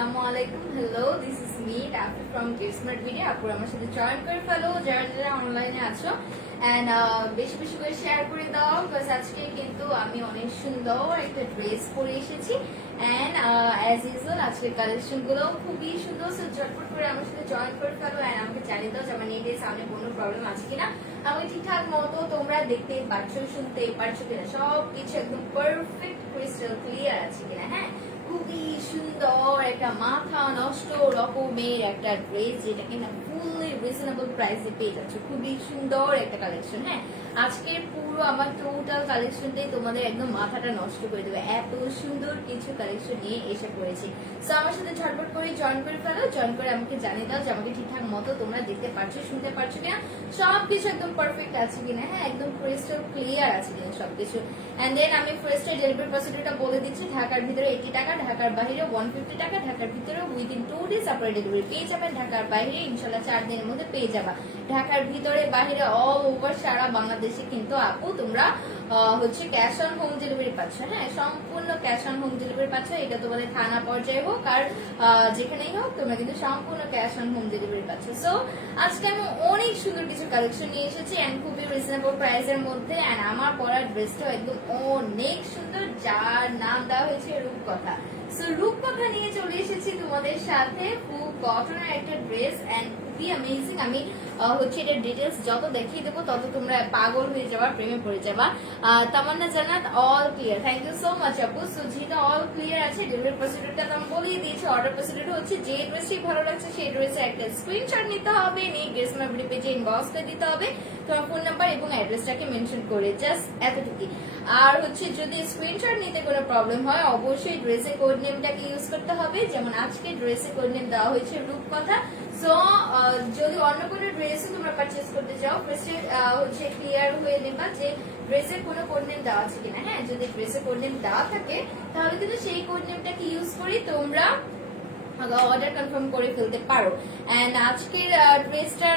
আসসালামু আলাইকুম hello this is me Taffy from KidSmart video. আপুরা আমার সাথে জয়েন করে ফেলো যারা যারা অনলাইনে আছো এন্ড বেশি বেশি করে শেয়ার করে দাও বিকজ আজকে কিন্তু আমি অনেক সুন্দর একটা ড্রেস পরে এসেছি এন্ড অ্যাজ ইউজুয়াল আজকের কালেকশন গুলো খুবই সুন্দর। সো ঝটপট করে আমার সাথে জয়েন করে ফেলো এন্ড আমাকে জানিয়ে দাও যে আমার নেটের সামনে কোনো প্রবলেম আছে কিনা, আমি ঠিকঠাক মতো তোমরা দেখতে পাচ্ছ শুনতে পারছো কিনা, সবকিছু একদম পারফেক্ট ক্রিস্টাল ক্লিয়ার আছে কিনা। হ্যাঁ, খুবই সুন্দর একটা মাথা নষ্ট রকমের একটা ড্রেস যেটা কিনা ফুললি রিজনেবল প্রাইসে পেয়ে যাচ্ছে। খুবই সুন্দর একটা কালেকশন। হ্যাঁ, আজকের পুরো আমার টোটাল কালেকশনটাই তোমাদের একদম মাথাটা নষ্ট করে দেবে, এত সুন্দর কিছু কালেকশন নিয়ে এসে পড়েছি। সো আমার সাথে ঝটপট করে জয়েন করে ফেলো, জয়েন করে আমাকে জানিয়ে দাও যে আমাকে ঠিকঠাক মতো তোমরা দেখতে পারছো শুনতে পারছো কিনা, সবকিছু একদম পারফেক্ট আছে কিনা। হ্যাঁ, একদম ক্রিস্টাল ক্লিয়ার আছে কিনা সবকিছু। এন্ড দেন আমি ফার্স্টে ডেলিভারি প্রসিডিউরটা বলে দিচ্ছি। ঢাকার ভিতরে 80 টাকা, ঢাকার বাইরে 150 টাকা, ঢাকার ভিতরে উইদিন 2 ডেজ আপনারা ডেলিভারি পেয়ে যাবেন। ঢাকার বাইরে ইনশাল্লাহ 4 দিনের মধ্যে পেয়ে যাবা। ঢাকার ভিতরে বাইরে অল ওভার সারা বাংলাদেশে কিন্তু আপু তোমরা হচ্ছে ক্যাশ অন হোম ডেলিভারি পাচ্ছ। হ্যাঁ, সম্পূর্ণ ক্যাশ অন হোম ডেলিভারি পাচ্ছ। এটা তোমাদের থানা পর্যায়ে হোক আর যেখানেই হোক তোমরা কিন্তু সম্পূর্ণ ক্যাশ অন হোম ডেলিভারি পাচ্ছ। সো আজকে আমি অনেক সুন্দর কিছু কালেকশন নিয়ে এসেছি এন্ড খুবই রিজনেবল প্রাইসের মধ্যে এন্ড আমার পরার ড্রেসটা একদম অনেক সুন্দর, যার নাম দেওয়া হয়েছে রূপকথা। সো রূপকথা নিয়ে চলে এসেছি তোমাদের সাথে ফুল কটনের একটা ড্রেস এন্ড খুবই অ্যামেজিং। আমি হচ্ছে এটা ডিটেলস যত দেখিয়ে দেবো তত তোমরা পাগল হয়ে যাবা, প্রেমে পড়ে যাবা। Tamanna Jannat all clear, thank you so much আপু। সো যেটা অল ক্লিয়ার আছে ডেলিভারি প্রসিডিউরটা তো আমি বলেই দিয়েছি। অর্ডার প্রসিডিউর হচ্ছে যে ড্রেসটি ভালো লাগছে সেই ড্রেসের একটা স্ক্রিনশট নিতে হবে, নিয়ে গেস্ট মাই ভিডিও পেজে ইনবক্স করে দিতে হবে তোমার ফোন নাম্বার এবং অ্যাড্রেসটাকে মেনশন করে, জাস্ট এতটুকুই। আর হচ্ছে যদি স্ক্রিনশট নিতে কোনো প্রবলেম হয় অবশ্যই ড্রেসের কোড নেমটাকে ইউজ করতে হবে। যেমন আজকে ড্রেসের কোড নেম দেওয়া হয়েছে রূপকথা। সো যদি অন্য কোনো ড্রেসও তোমরা পারচেজ করতে চাও ফার্স্টে হচ্ছে ক্লিয়ার হয়ে নেবা যে ড্রেসের কোনো কোড নেম দেওয়া আছে কিনা। হ্যাঁ, যদি ড্রেসের কোড নেম দেওয়া থাকে তাহলে কিন্তু সেই কোড নেমটাকে ইউজ করে তোমরা অর্ডার কনফার্ম করে ফেলতে পারো। এন্ড আজকের ড্রেসটার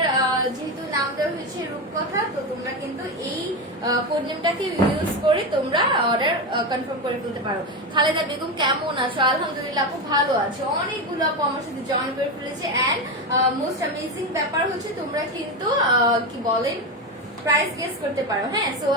যেহেতু নাম দেওয়া হয়েছে রূপকথা, তো তোমরা কিন্তু এই কোড নেমটাকে ইউজ করে তোমরা অর্ডার কনফার্ম করে ফেলতে পারো। খালেদা বেগম কেমন আছো? আলহামদুলিল্লাহ আপু ভালো আছো। অনেকগুলো আপু আমার সাথে জয়েন করে ফেলেছে এন্ড মোস্ট অ্যামেজিং ব্যাপার হচ্ছে তোমরা কিন্তু কি বলেন প্রাইস গেস করতে পারো। হ্যাঁ, সো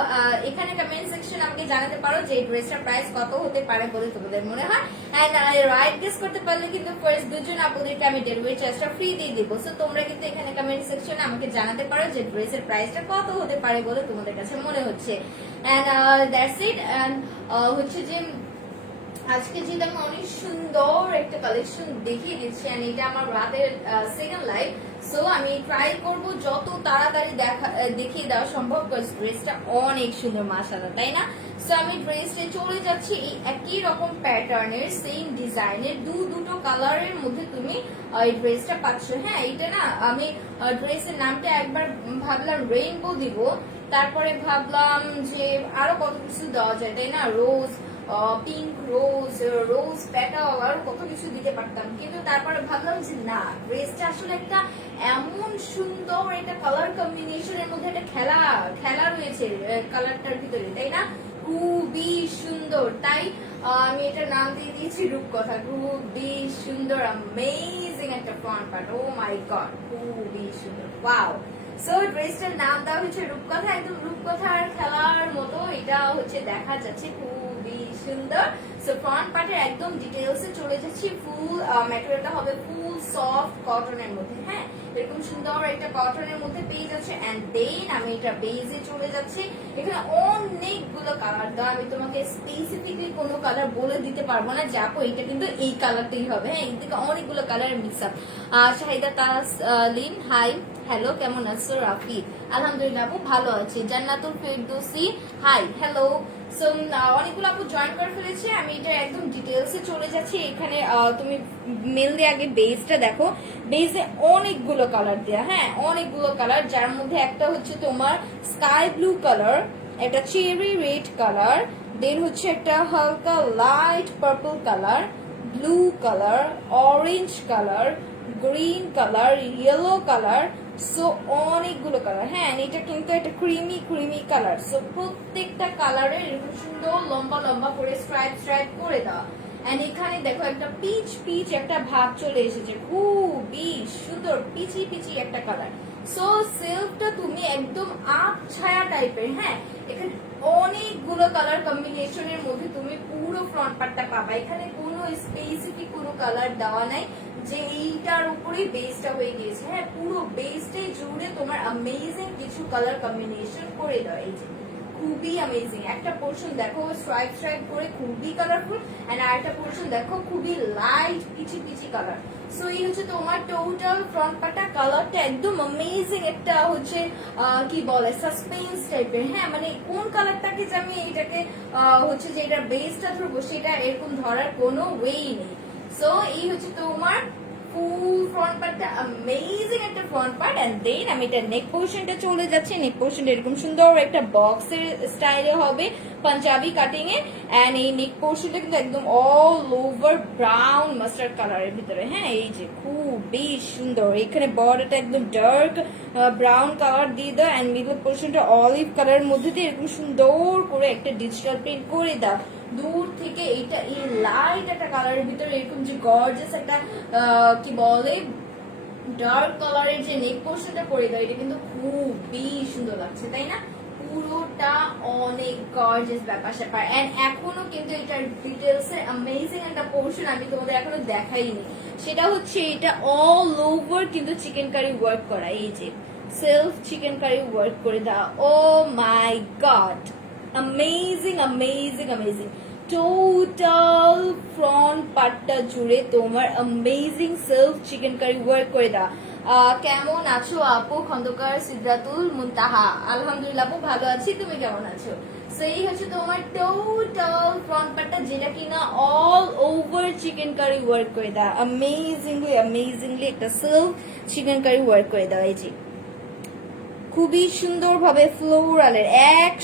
এখানে কমেন্ট সেকশন আমাকে জানাতে পারো যে ড্রেসটার প্রাইস কত হতে পারে বলে তোমাদের মনে হয়। এন্ড রাইট গেস করতে পারলে কিন্তু ফার্স্ট দুজন আপুদেরকে আমি ডেলিভারি চার্জটা ফ্রি দিয়ে দিব। সো তোমরা কিন্তু এখানে কমেন্ট সেকশনে আমাকে জানাতে পারো যে ড্রেসের প্রাইসটা কত হতে পারে বলে তোমাদের কাছে মনে হচ্ছে। And that's it. এন্ড হচ্ছে যে আজকে যেটা আমি অনেক সুন্দর একটা কালেকশন দেখিয়ে দিচ্ছি এন্ড এটা আমার রাতের সেকেন্ড লাইভ। সো আমি ট্রাই করব যত তাড়াতাড়ি দেখিয়ে দেওয়া সম্ভব, ড্রেসটা অনেক সুন্দর মাশাআল্লাহ, তাই না? সো আমি ড্রেসে চলে যাচ্ছি এই একই রকম প্যাটার্নের সেম ডিজাইনের দুটো কালারের মধ্যে তুমি এই ড্রেসটা পাচ্ছ। হ্যাঁ, এটা না আমি ড্রেসের নামটা একবার ভাবলাম রেইনবো দিব, তারপরে ভাবলাম যে আরো কত কিছু দেওয়া যায়, তাই না? রোজ, পিঙ্ক রোজ, রোজ পেটাল, আরো কত কিছু দিতে পারতাম, কিন্তু তারপরে ভাবলাম যে না, ড্রেসটা আসলে একটা এমন সুন্দর একটা কালার কম্বিনেশনের মধ্যে একটা খেলা রয়েছে কালারটার ভিতরে, তাই না? খুবই সুন্দর, তাই আমি এটার নাম দিয়ে দিয়েছি রূপকথা। খুবই সুন্দর, অ্যামেজিং একটা front part, O my god খুবই সুন্দর, ওয়াও। সো ড্রেসটার নাম দেওয়া হচ্ছে রূপকথা, একদম রূপকথার খেলার মতো এটা হচ্ছে দেখা যাচ্ছে, খুবই সুন্দর। সো ফ্রন্ট পার্টের একদম ডিটেইলসে চলে যাচ্ছি। ফুল ম্যাটেরিয়ালটা হবে ফুল সফট কটনের মধ্যে। হ্যাঁ, এরকম সুন্দর একটা কটনের মধ্যে পেয়ে যাচ্ছে এন্ড দেন আমি এটা বেজে চলে যাচ্ছি। এখানে অনেকগুলো কালার দেওয়া, আমি তোমাকে স্পেসিফিকলি কোনো কালার বলে দিতে পারবো না যে আপু এটা কিন্তু এই কালারটাই হবে। হ্যাঁ, এর থেকে অনেকগুলো কালারের mix up. Shahida Taslin hi, hello কেমন আছো? রাফি আলহামদুলিল্লাহ আপু ভালো আছি। Jannatul Ferdousi hi, hello. So অনেকগুলো আপু জয়েন করে ফেলেছে, আমি এটা একদম ডিটেলসে চলে যাচ্ছি। এখানে তুমি মেনলি আগে বেসটা দেখো, বেসে অনেকগুলো কালার দেয়া। হ্যাঁ, অনেকগুলো কালার, যার মধ্যে একটা হচ্ছে তোমার স্কাই ব্লু কালার, একটা চেরি রেড কালার, দেন হচ্ছে একটা হালকা light purple colour, blue colour, orange colour, green colour, yellow colour. So অনেকগুলো কালার। হ্যাঁ, এটা কিন্তু একটা ক্রিমি কালার। সো প্রত্যেকটা কালারের এরকম সুন্দর লম্বা লম্বা করে স্ট্রাইপ করে দেওয়া এন্ড এখানে দেখো একটা পিচ পিচ একটা ভাব চলে এসেছে, খুবই সুন্দর পিচি পিচি একটা কালার। সো সিল্কটা তুমি একদম আপ ছায়া টাইপের, হ্যাঁ এখানে অনেকগুলো কালার কম্বিনেশনের মধ্যে তুমি পুরো ফ্রন্ট পার্টটা পাবা। এখানে কোনো স্পেসিফিক কোনো কালার দেওয়া নাই যে এইটার উপরেই বেসটা হয়ে গিয়েছে, হ্যাঁ পুরো বেসটাই জুড়ে তোমার অ্যামেজিং কিছু কালার কম্বিনেশন করে দেওয়া। এই যে খুবই অ্যামেজিং একটা পোর্শন দেখো স্ট্রাইপ স্ট্রাইপ করে খুবই কালারফুল, এন্ড আরেকটা পোর্শন দেখো খুবই light peachy peachy colour. So এই হচ্ছে তোমার টোটাল ফ্রন্ট পার্টটা, কালারটা একদম অ্যামেজিং একটা হচ্ছে কি বলে সাসপেন্স টাইপের, হ্যাঁ মানে কোন কালারটাকে যে আমি এটাকে হচ্ছে যে এটার বেসটা ধরবো সেটা এরকম ধরার কোনো ওয়েই নেই। সো এই হচ্ছে তোমার ফুল ফ্রন্ট পার্টটা, অ্যামেজিং একটা ফ্রন্ট পার্ট। এন্ড দেন আমি এটা নেক পোর্শনটা চলে যাচ্ছে। নেক পোর্শনটা এরকম সুন্দর একটা বক্সের স্টাইলে হবে পাঞ্জাবি কাটিং এ, এন্ড এই নেক পোর্শনটা কিন্তু একদম অল ওভার ব্রাউন মাস্টার্ড কালারের ভিতরে, হ্যাঁ এই যে খুবই সুন্দর। এখানে বর্ডারটা একদম ডার্ক ব্রাউন কালার দিয়ে দাও, এন্ড মিডল পোর্শনটা অলিভ কালারের মধ্যে দিয়ে এরকম সুন্দর করে একটা ডিজিটাল প্রিন্ট করে দাও। দূর থেকে এটা এই লাইট একটা কালারের ভিতরে এরকম যে গর্জিয়াস একটা কি বলে ডার্ক কালারের যে নেক পোর্শনটা করে দাও, এটা কিন্তু খুবই সুন্দর লাগছে তাই না? পুরোটা অনেক গর্জিয়াস ব্যাপার স্যাপার। এন্ড এখনো কিন্তু এটার ডিটেলস এর অ্যামেজিং একটা পোর্শন আমি তোমাদের এখনো দেখাইনি, সেটা হচ্ছে এটা অল ওভার কিন্তু চিকেন কারি ওয়ার্ক করা। এই যে সেলফ চিকেন কারি ওয়ার্ক করে দাও। Oh my god, amazing amazing amazing. Total front পার্টটা জুড়ে তোমার amazing self chicken curry work করে দাও। কেমন আছো আপু খন্দকার সিদ্রাতুল মুনতাহা? আলহামদুলিল্লাহ আপু ভালো আছি, তুমি কেমন আছো? সেই হচ্ছে তোমার টোটাল ফ্রন্ট পার্টটা যেটা কিনা all over chicken curry work করে দাও, অ্যামেজিংলি অ্যামেজিংলি একটা সেলফ চিকেন কারি ওয়ার্ক করে দাও। এই যে খুবই সুন্দর ভাবে ফ্লোরালের এক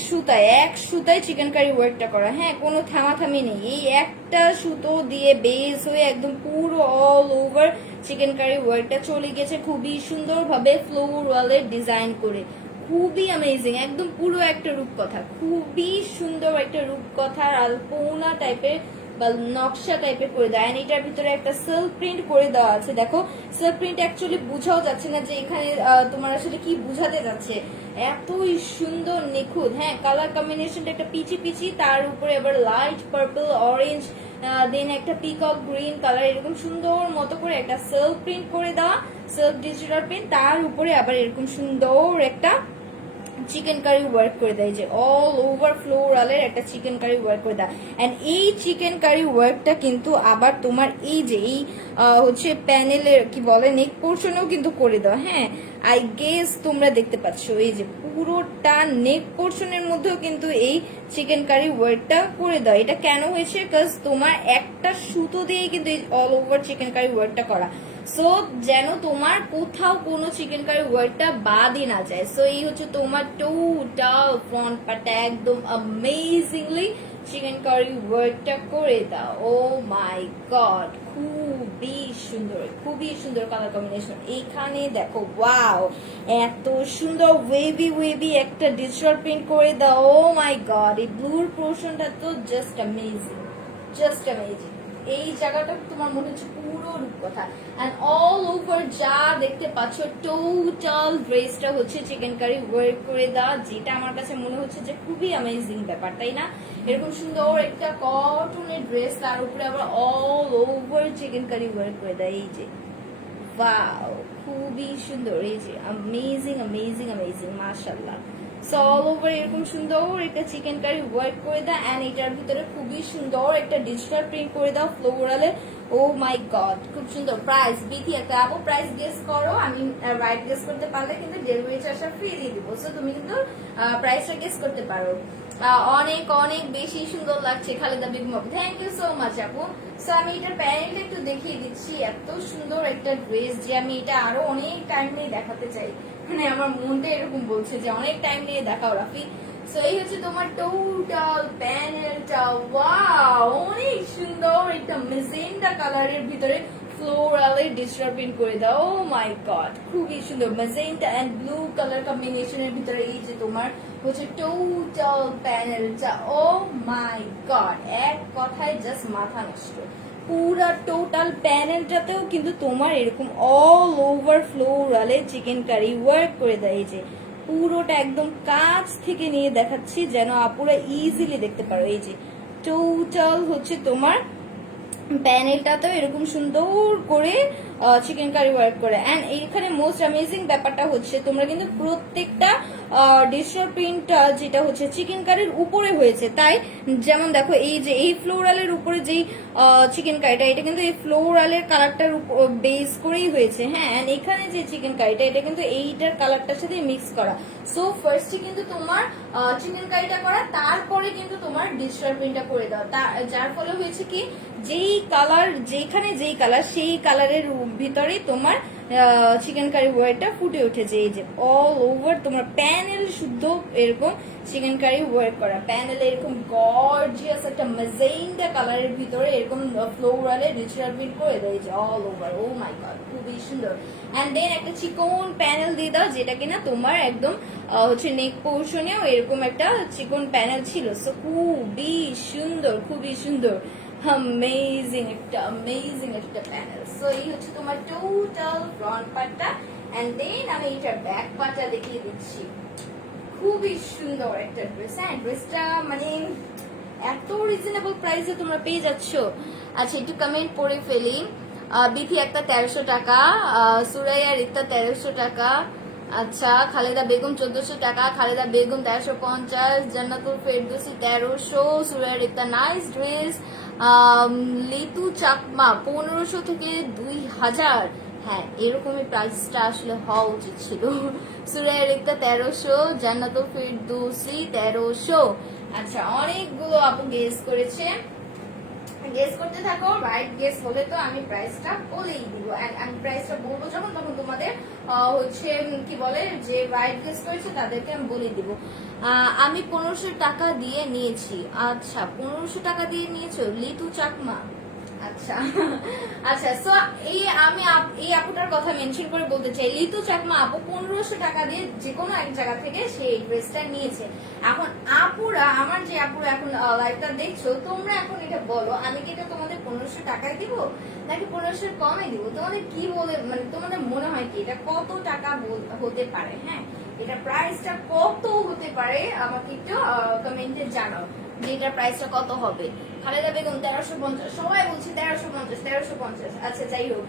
সুতায় চিকেন কারি ওয়ার্কটা করা, হ্যাঁ কোনো থামাথামি নেই। এই একটা সুতো দিয়ে বেস হয়ে একদম পুরো অল ওভার চিকেন কারি ওয়ার্কটা চলে গেছে খুবই সুন্দর ভাবে ফ্লোরালের ডিজাইন করে, খুবই অ্যামেজিং একদম পুরো একটা রূপকথা, খুবই সুন্দর একটা রূপকথার আলপনা টাইপের বা নকশা টাইপের করে দেয়। এটার ভিতরে একটা সেলফ প্রিন্ট করে দেওয়া আছে। দেখো সেলফ প্রিন্ট অ্যাকচুয়ালি বুঝাও যাচ্ছে না যে এখানে তোমার আসলে কি বুঝাতে যাচ্ছে, এতই সুন্দর নিখুঁত, হ্যাঁ কালার কম্বিনেশনটা একটা পিচি পিচি, তার উপরে আবার লাইট পার্পল অরেঞ্জ দেন একটা পিকক গ্রিন কালার এরকম সুন্দর মতো করে একটা সেলফ প্রিন্ট করে দেওয়া, সেলফ ডিজিটাল প্রিন্ট, তার উপরে আবার এরকম সুন্দর একটা চিকেন কারি ওয়ার্ক করে দেয়, যে অল ওভার ফ্লোরালের একটা চিকেন কারি ওয়ার্ক করে দেয়। এন্ড এই চিকেন কারি ওয়ার্কটা কিন্তু আবার তোমার এই যে এই হচ্ছে প্যানেলের কি বলে নেক পোর্শনেও কিন্তু করে দাও, হ্যাঁ আই গেস তোমরা দেখতে পাচ্ছ এই যে পুরোটা নেক পোর্শনের মধ্যেও কিন্তু এই চিকেন কারি ওয়ার্কটা করে দাও। এটা কেন হয়েছে, কাজ তোমার একটা সুতো দিয়ে কিন্তু অল ওভার চিকেন কারি ওয়ার্কটা করা, সো যেন তোমার কোথাও কোনো চিকেন কারি ওয়ার্কটা বাদই না যায়। সো এই হচ্ছে তোমার টোটাল ফ্রন্ট পার্টটা একদম অ্যামেজিংলি চিকেন কারি ওয়ার্কটা করে দাও। ও মাই গড খুবই সুন্দর কালার কম্বিনেশন। এখানে দেখো ওয়াও এত সুন্দর ওয়েভি ওয়েভি একটা ডিজিটাল প্রিন্ট করে দাও। ও মাই গড এই ব্লুর পোর্শনটা তো জাস্ট অ্যামেজিং, জাস্ট অ্যামেজিং। এই জায়গাটা তোমার মনে হচ্ছে পুরো রূপকথা, এন্ড অল ওভার যা দেখতে পাচ্ছ টোটাল ড্রেসটা হচ্ছে চিকেন কারি ওয়ার্ক করে দেওয়া, যেটা আমার কাছে মনে হচ্ছে যে খুবই অ্যামেজিং ব্যাপার তাই না? এরকম সুন্দর একটা কটনের ড্রেস, তার উপরে আবার all over chicken curry work করে দেয়। এই যে ওয়াও খুবই সুন্দর, এই যে অ্যামেজিং অ্যামেজিং অ্যামেজিং মাশাআল্লাহ। সো অল ওভার এরকম সুন্দর একটা চিকেন কারি ওয়ার্ক করে দাও, এন্ড এটার ভিতরে খুবই সুন্দর একটা ডিজিটাল প্রিন্ট করে দাও ফ্লোরালে। ও মাই গড খুব সুন্দর। প্রাইস বিথি একটা আপু প্রাইস গেস করো, আমি রাইট গেস করতে পারলে কিন্তু ডেলিভারি চার্জটা ফ্রি দিয়ে দিব, সো তুমি কিন্তু প্রাইসটা গেস করতে পারো। অনেক অনেক বেশি সুন্দর লাগছে Khaleda Begum, thank you so much আপু। সো আমি এটার প্যানেলটা একটু দেখিয়ে দিচ্ছি, এত সুন্দর একটা ড্রেস যে আমি এটা আরো অনেক টাইম নিয়ে দেখাতে চাই, মানে আমার মনটা এরকম বলছে যে অনেক টাইম নিয়ে দেখাও রাফি। সো এই হচ্ছে তোমার টোটাল প্যানেলটা, ওয়াও অনেক সুন্দর একটা মেজেন্টা কালারের ভিতরে ফ্লোরালের ডিজিটাল প্রিন্ট করে দাও। ও মাই গড, খুবই সুন্দর ম্যাজেন্টা এন্ড ব্লু কালার কম্বিনেশনের ভিতরে এই যে তোমার হচ্ছে টোটাল প্যানেলটা। ও মাই গড, এক কথায় জাস্ট মাথা নষ্ট। পুরা টোটাল প্যানেলটাতেও কিন্তু তোমার এরকম অল ওভার ফ্লোরালে চিকেন কারি ওয়ার্ক করে দেয়। এই যে পুরোটা একদম কাছ থেকে নিয়ে দেখাচ্ছি যেন আপুরা ইজিলি দেখতে পারো। এই যে টোটাল হচ্ছে তোমার প্যানেলটাতেও এরকম সুন্দর করে চিকেন কারি ওয়ার্ক করে। এন্ড এইখানে মোস্ট অ্যামেজিং ব্যাপারটা হচ্ছে তোমরা কিন্তু প্রত্যেকটা ডিজিটাল প্রিন্ট যেটা হচ্ছে চিকেন কারির উপরে হয়েছে, তাই যেমন দেখো এই যে এই ফ্লোরালের উপরে যেই চিকেন কারিটা, এটা কিন্তু এই ফ্লোরালের কালারটার বেস করেই হয়েছে। হ্যাঁ, এন্ড এখানে যে চিকেন কারিটা এটা কিন্তু এইটার কালারটার সাথে মিক্স করা। সো ফার্স্টে কিন্তু তোমার চিকেন কারিটা করা, তারপরে কিন্তু তোমার ডিজিটাল প্রিন্টটা করে দাও, যার ফলে হয়েছে কি যেই কালার যেখানে যেই কালার সেই কালারের ভিতরে তোমার চিকেন কারি ওয়ার্কটা ফুটে উঠেছে। এই যে অল ওভার তোমার প্যানেল শুদ্ধ এরকম চিকেন কারি ওয়ার্ক করা, প্যানেলে এরকম গর্জিয়াস একটা ম্যাজেন্টা কালারের ভিতরে এরকম ফ্লোরালে ডিজিটাল প্রিন্ট করে দেয় যে all over. O my god, খুবই সুন্দর। এন্ড দেন একটা চিকন প্যানেল দিয়ে দাও যেটা কিনা তোমার একদম হচ্ছে নেক পোর্শনেও এরকম একটা চিকন প্যানেল ছিল। সো খুবই সুন্দর, খুবই সুন্দর, amazing একটা প্যানেল। সো এই হচ্ছে তোমার টোটাল ফ্রন্ট পার্টটা। এন্ড দেন আমি এটার ব্যাক পার্টটা দেখিয়ে দিচ্ছি। খুবই সুন্দর একটা ড্রেস। হ্যাঁ, ড্রেসটা মানে এত রিজনেবল প্রাইসে তোমরা পেয়ে যাচ্ছ। আচ্ছা, একটু কমেন্ট পড়ে ফেলি। বিথি একটা 1300 টাকা, সুরাইয়া রিক্তা 1300 টাকা, আচ্ছা খালেদা বেগম 1400 টাকা, খালেদা বেগম 1350, জান্নাতুল ফেরদৌসি 1300, সুরাইয়া রিক্তা নাইস ড্রেস, লিতু চাকমা 1500 থেকে 2000। হ্যাঁ, এরকমই প্রাইসটা আসলে হওয়া উচিত ছিল। সুরাইয়া রিক্তা 1300, জান্নাতুল ফেরদৌসি 1300। আচ্ছা, অনেকগুলো আপু গেস করেছে, গেস করতে থাকো। রাইট গেস হলে তো আমি প্রাইসটা বলেই দিব। আমি প্রাইসটা বলবো যখন, তখন তোমাদের হচ্ছে কি বলে যে রাইট গেস করেছে তাদেরকে আমি বলে দিব। আমি 1500 টাকা দিয়ে নিয়েছি। আচ্ছা, 1500 টাকা দিয়ে নিয়েছো লিটু চাকমা। আচ্ছা আচ্ছা, সো আমি এই আপুটার কথা মেনশন করে বলতে চাই, লিতু চাকমা আপু 1500 টাকা দিয়ে যে কোনো এক জায়গা থেকে সেই ড্রেসটা নিয়েছে। এখন আপুরা, আমার যে আপুরা এখন লাইভটা দেখছো, তোমরা এখন এটা বলো, আমি কি এটা তোমাদের 1500 টাকায় দিব নাকি 1500 কমে দিব? তোমাদের কি বলে, মানে তোমাদের মনে হয় কি এটা কত টাকা হতে পারে? হ্যাঁ, এটা প্রাইসটা কত হতে পারে আমাকে একটু কমেন্টে জানাও যে এটার প্রাইসটা কত হবে। খালেদা বেগম 1350, সবাই বলছে 1350। আচ্ছা, যাই হোক,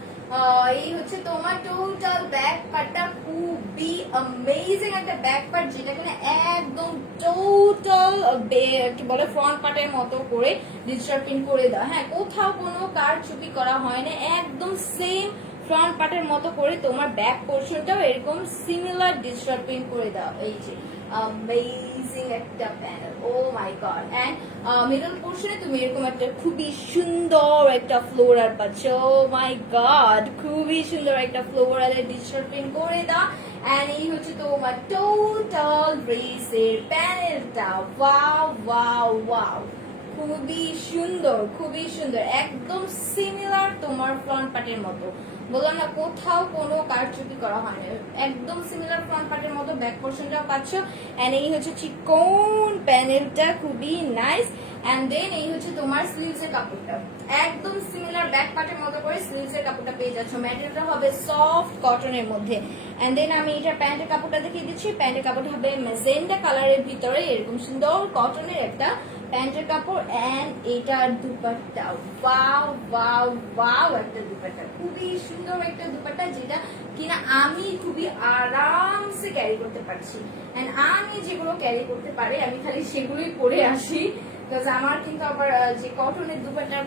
এই হচ্ছে তোমার টোটাল ব্যাক পার্টটা। খুবই অ্যামেজিং একটা ব্যাক পার্ট, যেটা কিনা একদম টোটাল কি বলে ফ্রন্ট পার্টের মতো করে ডিজিটাল প্রিন্ট করে দাও। হ্যাঁ, কোথাও কোনো কারচুপি করা হয় না, একদম সেম ফ্রন্ট পার্টের মতো করে তোমার ব্যাক পোর্শনটাও এরকম সিমিলার ডিজিটাল প্রিন্ট করে দাও। এই যে amazing একটা panel, oh my god. And middle পোর্শনে তুমি এরকম একটা খুবই সুন্দর একটা ফ্লোরাল পাচ্ছ। ও মাই গড, খুবই সুন্দর একটা ফ্লোরালের ডিজিটাল প্রিন্ট করে দাও। এন্ড এই হচ্ছে তোমার টোটাল ড্রেসের প্যানেলটা। ওয়াও ওয়াও ওয়াও, খুবই সুন্দর, খুবই সুন্দর, একদম সিমিলার তোমার ফ্রন্ট পার্টের মতো। বললাম না, কোথাও কোনো কারচুপি করা হয় না, একদম সিমিলার ফ্রন্ট পার্টের মতো ব্যাক পোর্শনটাও পাচ্ছ। এন্ড এই হচ্ছে চিকন প্যানেলটা, খুবই নাইস। এন্ড দেন এই হচ্ছে তোমার স্লিভস এর কাপড়টা, একদম সিমিলার ব্যাক পার্টের মতো করে স্লিভস এর কাপড়টা পেয়ে যাচ্ছ। ম্যাটেরিয়ালটা হবে সফট কটনের মধ্যে। এন্ড দেন আমি এটা প্যান্টের কাপড়টা দেখিয়ে দিচ্ছি। প্যান্টের কাপড়টা হবে ম্যাজেন্টা কালারের ভিতরে এরকম সুন্দর কটনের একটা প্যান্টের কাপড়। এন্ড এটার দুপাট্টা, ওয়াও ওয়াও ওয়াও একটা দুপাট্টা, খুবই সুন্দর একটা দুপাট্টা, যেটা কিনা আমি খুবই আরামসে ক্যারি করতে পারছি। এন্ড আমি যেগুলো ক্যারি করতে পারি আমি খালি সেগুলোই পরে আসি, বিকজ আমার কিন্তু আবার যে কটনের দুপাট্টা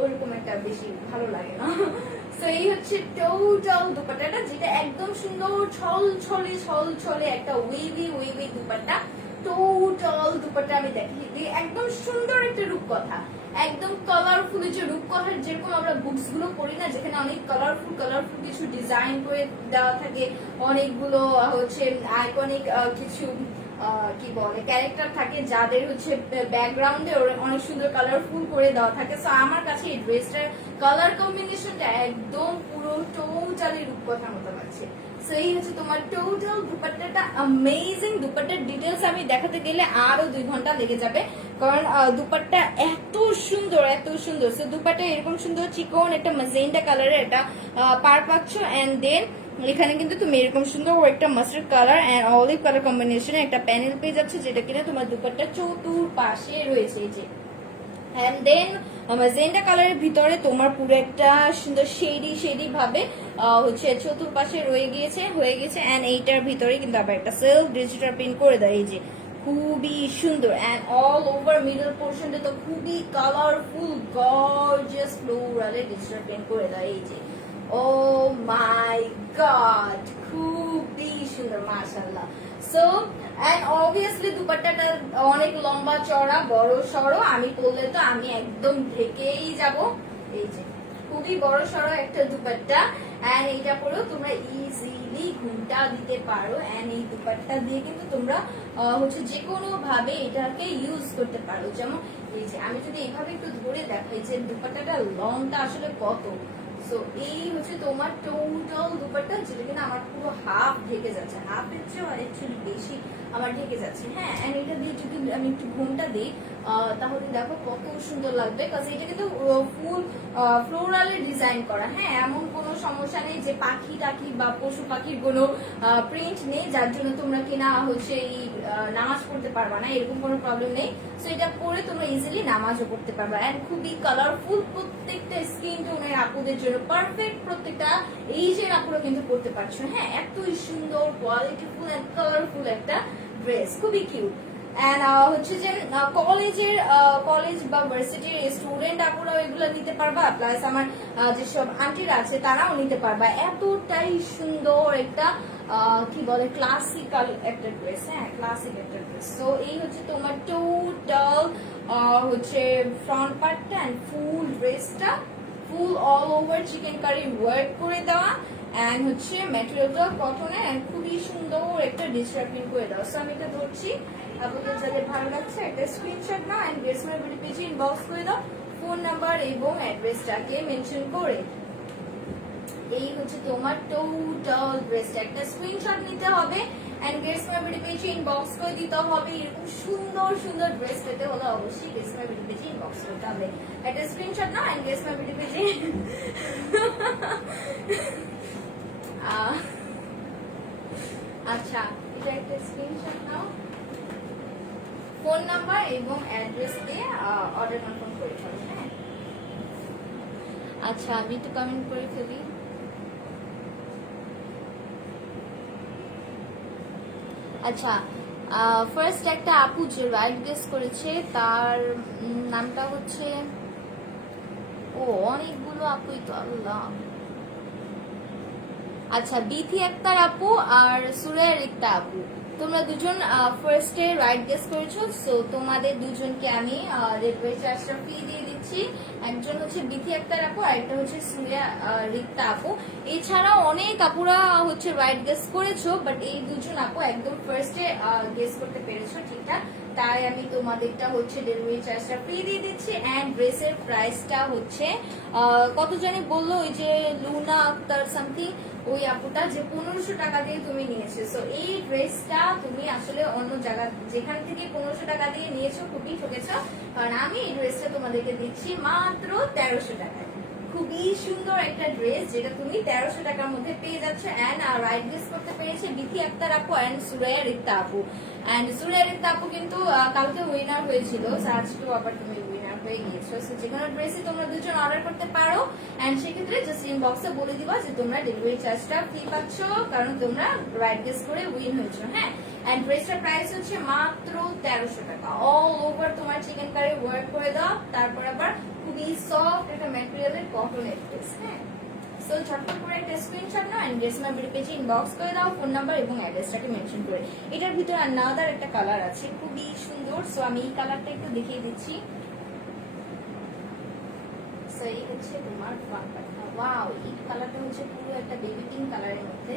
ওরকম একটা বেশি ভালো লাগে না। তো এই হচ্ছে টোটাল দুপাট্টাটা, যেটা একদম সুন্দর ছলছলে একটা ওয়েভি দুপাট্টা। টোটাল দুপাট্টা আমি দেখিয়ে দিই, একদম সুন্দর একটা রূপকথা, একদম কালারফুল। যে রূপকথার যেরকম আমরা বুকস গুলো পড়ি না, যেখানে অনেক কালারফুল কিছু ডিজাইন করে দেওয়া থাকে, অনেকগুলো হচ্ছে আইকনিক কিছু কি বলে ক্যারেক্টার থাকে, যাদের হচ্ছে ব্যাকগ্রাউন্ডে অনেক সুন্দর কালারফুল করে দেওয়া থাকে। সো আমার কাছে এই ড্রেসটার কালার কম্বিনেশনটা একদম পুরো টোটালি রূপকথার মতো লাগছে। সো এই হচ্ছে তোমার টোটাল দুপাট্টাটা অ্যামেজিং। দুপাট্টার ডিটেলস আমি দেখাতে গেলে আরো 2 ঘন্টা লেগে যাবে, কারণ দুপাট্টা এত সুন্দর এত সুন্দর। সো দুপাট্টা এরকম সুন্দর চিকন একটা ম্যাজেন্টা কালারের একটা পার পাচ্ছ, এন্ড দেন এখানে কিন্তু তুমি এরকম সুন্দর একটা mustard colour and olive colour কম্বিনেশনে একটা প্যানেল পেয়ে যাচ্ছে, যেটা কিনা তোমার দুপাট্টা চতুর্পাশে রয়েছে এই যে। এন্ড দেন ম্যাজেন্টা কালারের ভিতরে তোমার পুরো একটা সুন্দর শেডি ভাবে হচ্ছে চতুর্পাশে হয়ে গেছে এন্ড এইটার ভিতরে কিন্তু আবার একটা সেলফ ডিজিটাল প্রিন্ট করে দেয় এই যে, খুবই সুন্দর। এন্ড অল ওভার মিডল পোর্শনটা তো খুবই কালারফুল গর্জিয়াস ফ্লোরালে ডিজিটাল প্রিন্ট করে দেয় এই যে। ও মাই গড, খুবই সুন্দর মাশাআল্লাহ। সো এন্ড অবভিয়াসলি দুপাট্টাটা অনেক লম্বা চড়া বড় সড়ো, আমি পরলে তো আমি একদম ঢেকেই যাব এই যে, খুবই বড় সড়ো একটা দুপাট্টা। এন্ড এটা পরেও তোমরা ইজিলি ঘুমটা দিতে পারো, এন্ড এই দুপাট্টা দিয়ে কিন্তু তোমরা হচ্ছে যে কোনো ভাবে এটাকে ইউজ করতে পারো। যেমন এই যে আমি যদি এইভাবে একটু ধরে দেখাই যে দুপাট্টাটা লংটা আসলে কত। সো এই হচ্ছে তোমার টোটাল দুপাট্টা, যেটা কিনা আমার পুরো হাফ ঢেকে যাচ্ছে, হাফের চেয়ে অ্যাকচুয়ালি বেশি আমার ঢেকে যাচ্ছে। হ্যাঁ, এন্ড এটা দিয়ে যদি আমি একটু ঘুমটা দিই তাহলে দেখো কত সুন্দর লাগবে, কারণ এটা কিন্তু ফুল ফ্লোরালে ডিজাইন করা। হ্যাঁ, এমন কোনো সমস্যা নেই যে পাখি টাখি বা পশু পাখির কোনো প্রিন্ট নেই যার জন্য তোমরা কিনা হচ্ছে এই নামাজ পড়তে পারবা না, এরকম কোনো প্রবলেম নেই। সো এটা পরে তোমরা ইজিলি নামাজও পড়তে পারবা। এন্ড খুবই কালারফুল, প্রত্যেকটা স্কিন টোনের আপুদের জন্য পারফেক্ট, প্রত্যেকটা এইজের আপুরা কিন্তু পড়তে পারছো। হ্যাঁ, এতই সুন্দর কোয়ালিটিফুল এন্ড কালারফুল একটা ড্রেস, খুবই কিউট। এন্ড হচ্ছে যে কলেজ বা ভার্সিটির স্টুডেন্ট আপুরা এগুলো নিতে পারবা, প্লাস আমার যেসব আন্টিরা আছে তারাও নিতে পারবা। এতটাই সুন্দর একটা কি বলে ক্লাসিক্যাল একটা ড্রেস। হ্যাঁ, ক্লাসিক একটা ড্রেস। তো এই হচ্ছে তোমার টোটাল হচ্ছে ফ্রন্ট পার্টটা এন্ড ফুল ড্রেসটা full all over chicken curry work করে দেওয়া, এন্ড হচ্ছে ম্যাটেরিয়ালটা কটনে এন্ড খুবই সুন্দর একটা ডিজিটাল প্রিন্ট করে দেওয়া। সো আমি এটা ধরছি, আপনাদের যাদের ভালো লাগছে একটা স্ক্রিনশট নাও এন্ড ড্রেসমের ভিডিও পেজে ইনবক্স করে দাও ফোন নাম্বার এবং অ্যাড্রেসটাকে মেনশন করে। এই হচ্ছে তোমার টোটাল ড্রেসটা, একটা স্ক্রিনশট নিতে হবে এন্ড ড্রেসমের ভিডিও পেজে ইনবক্স করে দিতে হবে। এরকম সুন্দর সুন্দর ড্রেস পেতে হলে অবশ্যই ড্রেসমের ভিডিও পেজে ইনবক্স করতে হবে। একটা স্ক্রিনশট নাও এন্ড ড্রেসমের ভিডিও পেজে আচ্ছা, এটা একটা স্ক্রিনশট নাও, ফোন নাম্বার এবং অ্যাড্রেস দিয়ে অর্ডার কনফার্ম করে ফেলো। হ্যাঁ, আচ্ছা আমি একটু কমেন্ট করে ফেলি। আচ্ছা, ফার্স্ট একটা আপু যে রাইট গেস করেছে তার নামটা হচ্ছে, ও অনেকগুলো আপুই তো, আল্লাহ। আচ্ছা, বিথি আক্তার আপু আর সুরায়া রিক্তা আপু, তোমরা দুজন ফার্স্টে রাইট গেস করেছো। সো তোমাদের দুজনকে আমি রেলওয়ে চার্জটা ফ্রি দিয়ে দিচ্ছি। একজন হচ্ছে বিথি আক্তার আপু আর একটা হচ্ছে সুরায়া রিক্তা আপু। এছাড়াও অনেক আপুরা হচ্ছে রাইট গেস করেছো, বাট এই দুজন আপু একদম ফার্স্টে গেস করতে পেরেছো ঠিকঠাক, তাই আমি তোমাদেরটা হচ্ছে ডেলিভারি চার্জটা ফ্রি দিয়ে দিচ্ছি। এন্ড ড্রেসের প্রাইসটা হচ্ছে কত জানি বললো, ওই যে লুনা আক্তার সামথিং, ওই আপুটা যে 1500 টাকা দিয়ে তুমি নিয়েছো। সো এই ড্রেসটা তুমি আসলে অন্য জায়গা যেখান থেকে 1500 টাকা দিয়ে নিয়েছো খুবই ঠকেছো, কারণ আমি এই ড্রেসটা তোমাদেরকে দিচ্ছি মাত্র 1300 টাকায়। খুবই সুন্দর একটা ড্রেস যেটা তুমি 1300 টাকার মধ্যে পেয়ে যাচ্ছ। এন্ড রাইট গেস করতে পেরেছে বিথি আক্তার আপু এন্ড সুরায়া রিক্তা আপু। এন্ড সুরায়া রিক্তা আপু কিন্তু কালকে উইনার হয়েছিল, আজকেও আবার তুমি উইনার হয়ে গিয়েছো। সো যে কোনো ড্রেসই তোমরা দুজন অর্ডার করতে পারো, এন্ড সেক্ষেত্রে জাস্ট ইনবক্সে বলে দিবা যে তোমরা ডেলিভারি চার্জটা ফ্রি পাচ্ছ, কারণ তোমরা রাইট গেস করে উইন হয়েছো। হ্যাঁ, এন্ড ড্রেসটার প্রাইস হচ্ছে মাত্র 1300 টাকা। অল ওভার তোমার চিকেন কারি ওয়ার্ক করে দাও, তারপর আবার খুবই সফট একটা ম্যাটেরিয়ালের কটনের ড্রেস। হ্যাঁ, সো ঝটপট করে একটা স্ক্রিনশট নাও এন্ড ড্রেস মাই পেজে ইনবক্স করে দাও ফোন নাম্বার এবং অ্যাড্রেসটাকে মেনশন করে। এটার ভিতরে আনাদার একটা কালার আছে খুবই সুন্দর, সো আমি এই কালারটা একটু দেখিয়ে দিচ্ছি। সো এই হচ্ছে তোমার ফ্রন্ট পার্টটা। ওয়াও, এই কালারটা হচ্ছে পুরো একটা বেবি পিঙ্ক কালারের মধ্যে।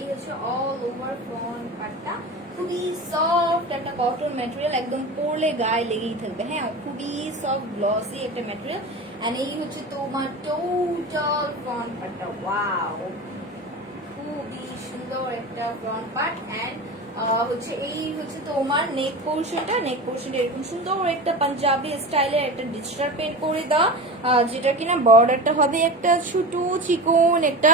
এই হচ্ছে অল ওভার ফ্রন্ট পার্টটা। খুবই সফট একটা কটন ম্যাটেরিয়াল, একদম পরলে গায়ে লেগেই থাকবে। হ্যাঁ, খুবই সফট গ্লসি একটা ম্যাটেরিয়াল। এন্ড এই হচ্ছে তোমার টোটাল ফ্রন্ট পার্টটা। ওয়াও, খুবই সুন্দর একটা ফ্রন্ট পার্ট। এন্ড হচ্ছে এই হচ্ছে তোমার নেক পোর্শনটা। নেক পোর্শনটা এরকম সুন্দর একটা পাঞ্জাবি স্টাইলের একটা ডিজিটাল পেন্ট করে দেওয়া, যেটা কিনা বর্ডারটা হবে একটা ছোট চিকন একটা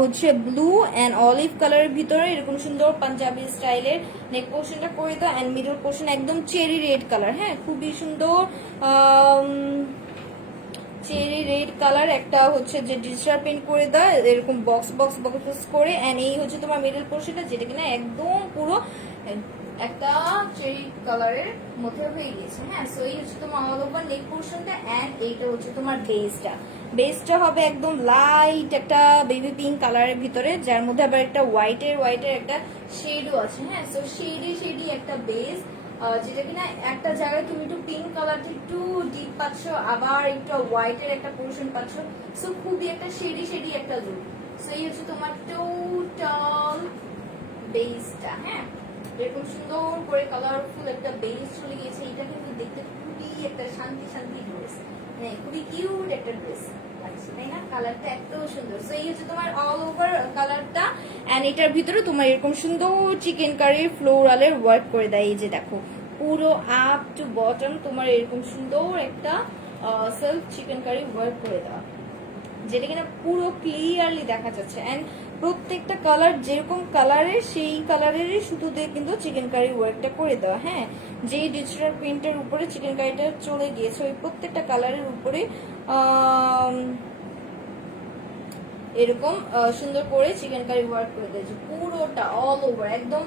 হচ্ছে ব্লু এন্ড অলিভ কালারের ভিতরে এরকম সুন্দর পাঞ্জাবি স্টাইলের নেক পোর্শনটা করে দেওয়া। এন্ড মিডল পোর্শন একদম চেরি রেড কালার। হ্যাঁ, খুবই সুন্দর চেরি রেড কালার একটা হচ্ছে যে ডিজিটাল পেন্ট করে দেয় এরকম বক্স বক্স বক্স করে। এন্ড এই হচ্ছে তোমার মিডল পোর্শনটা, যেটা কিনা একদম পুরো একটা চেরি কালারের মধ্যে হয়ে গেছে। হ্যাঁ, সো এই হচ্ছে তোমার অল ওভার নেক পোর্শনটা। এন্ড এইটা হচ্ছে তোমার বেসটা। বেসটা হবে একদম লাইট একটা বেবি পিঙ্ক কালারের ভিতরে, যার মধ্যে আবার একটা হোয়াইটের একটা শেডও আছে। হ্যাঁ, সো শেডি একটা বেস, যেটা কিনা একটা জায়গায় তুমি একটু পিঙ্ক কালারটা একটু ডিপ পাচ্ছ, আবার একটু হোয়াইটের একটা পোর্শন পাচ্ছ। সো খুবই একটা শেডি একটা লুক। সো এই হচ্ছে তোমার টোটাল বেসটা। হ্যাঁ, এরকম সুন্দর করে কালারফুল একটা বেস চলে গেছে। এটা কিন্তু দেখতে খুবই একটা শান্তি ড্রেস, মানে খুবই কিউট একটা ড্রেস লাগছে, তাই না? কালারটা এত সুন্দর। সো এই হচ্ছে তোমার অল ওভার কালারটা। এন্ড এটার ভিতরে তোমার এরকম সুন্দর চিকেন কারির ফ্লোরালের ওয়ার্ক করে দেয়। এই যে দেখো, পুরো আপ টু বটম তোমার এরকম সুন্দর একটা সেলফ চিকেন কারি ওয়ার্ক করে দেওয়া, যেটা কিনা পুরো ক্লিয়ারলি দেখা যাচ্ছে। এন্ড প্রত্যেকটা কালার যেরকম কালারের সেই কালারেরই সুতোতে কিন্তু চিকেন কারি ওয়ার্কটা করে দেওয়া। হ্যাঁ, যে ডিজিটাল প্রিন্টের উপরে চিকেন কারিটা চলে গিয়েছে ওই প্রত্যেকটা কালারের উপরে এরকম সুন্দর করে চিকেন কারি ওয়ার্ক করে দিয়েছে পুরোটা অল ওভার একদম